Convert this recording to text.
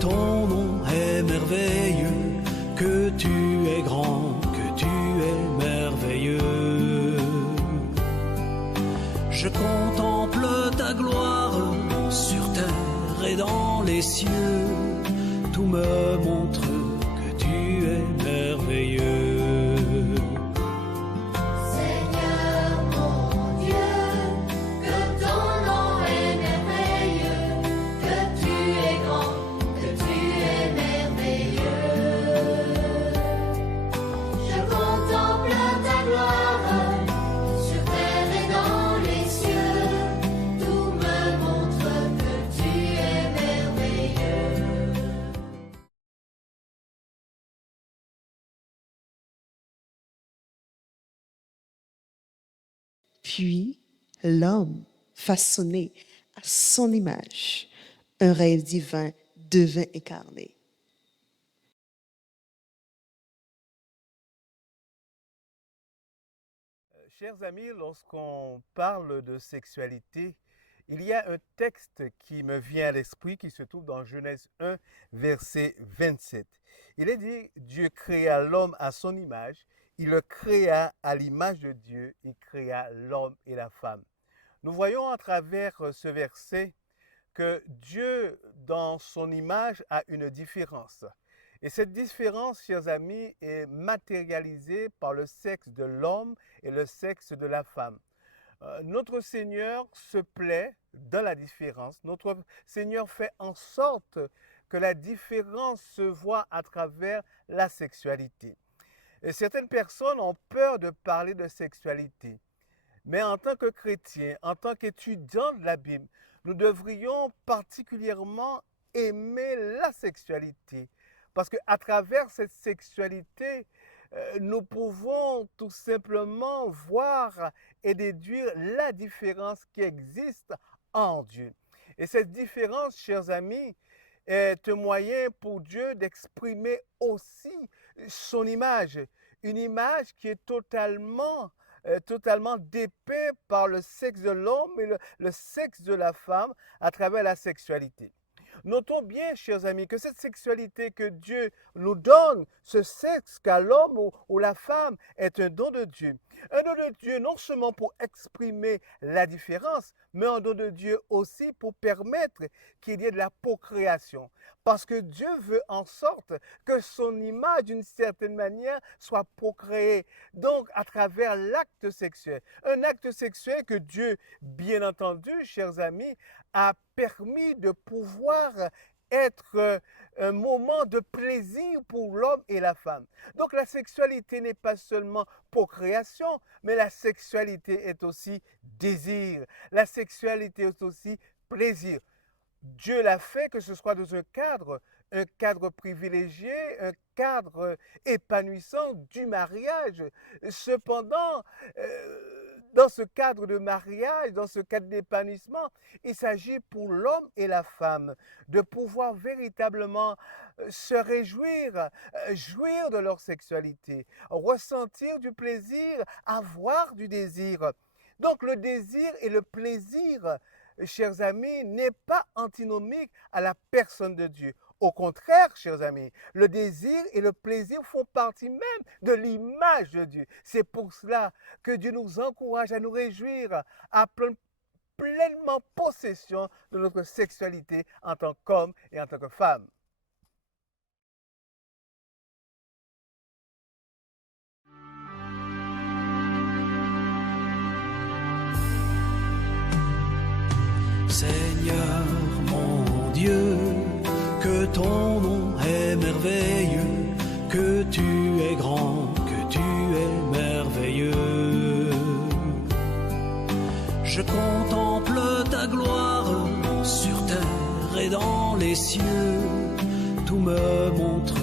ton nom est merveilleux, que tu es grand, que tu es merveilleux. Je contemple ta gloire sur terre et dans les cieux, tout me montre que tu es merveilleux. Puis l'homme, façonné à son image, un rêve divin devint incarné. Chers amis, lorsqu'on parle de sexualité, il y a un texte qui me vient à l'esprit qui se trouve dans Genèse 1, verset 27. Il est dit, Dieu créa l'homme à son image, il le créa à l'image de Dieu, il créa l'homme et la femme. Nous voyons à travers ce verset que Dieu, dans son image, a une différence. Et cette différence, chers amis, est matérialisée par le sexe de l'homme et le sexe de la femme. Notre Seigneur se plaît dans la différence. Notre Seigneur fait en sorte que la différence se voit à travers la sexualité. Et certaines personnes ont peur de parler de sexualité. Mais en tant que chrétiens, en tant qu'étudiants de la Bible, nous devrions particulièrement aimer la sexualité. Parce qu'à travers cette sexualité, nous pouvons tout simplement voir et déduire la différence qui existe en Dieu. Et cette différence, chers amis, est un moyen pour Dieu d'exprimer aussi son image. Une image qui est totalement dépeinte par le sexe de l'homme et le sexe de la femme à travers la sexualité. Notons bien, chers amis, que cette sexualité que Dieu nous donne, ce sexe qu'a l'homme ou la femme, est un don de Dieu. Un don de Dieu non seulement pour exprimer la différence, mais un don de Dieu aussi pour permettre qu'il y ait de la procréation. Parce que Dieu veut en sorte que son image, d'une certaine manière, soit procréée. Donc, à travers l'acte sexuel. Un acte sexuel que Dieu, bien entendu, chers amis, a permis de pouvoir être un moment de plaisir pour l'homme et la femme. Donc la sexualité n'est pas seulement procréation, mais la sexualité est aussi désir. La sexualité est aussi plaisir. Dieu l'a fait que ce soit dans un cadre privilégié, un cadre épanouissant du mariage. Cependant, dans ce cadre de mariage, dans ce cadre d'épanouissement, il s'agit pour l'homme et la femme de pouvoir véritablement se réjouir, jouir de leur sexualité, ressentir du plaisir, avoir du désir. Donc le désir et le plaisir, chers amis, n'est pas antinomique à la personne de Dieu. Au contraire, chers amis, le désir et le plaisir font partie même de l'image de Dieu. C'est pour cela que Dieu nous encourage à nous réjouir, à prendre pleinement possession de notre sexualité en tant qu'homme et en tant que femme. Seigneur mon Dieu, que ton nom est merveilleux, que tu es grand, que tu es merveilleux. Je contemple ta gloire sur terre et dans les cieux, tout me montre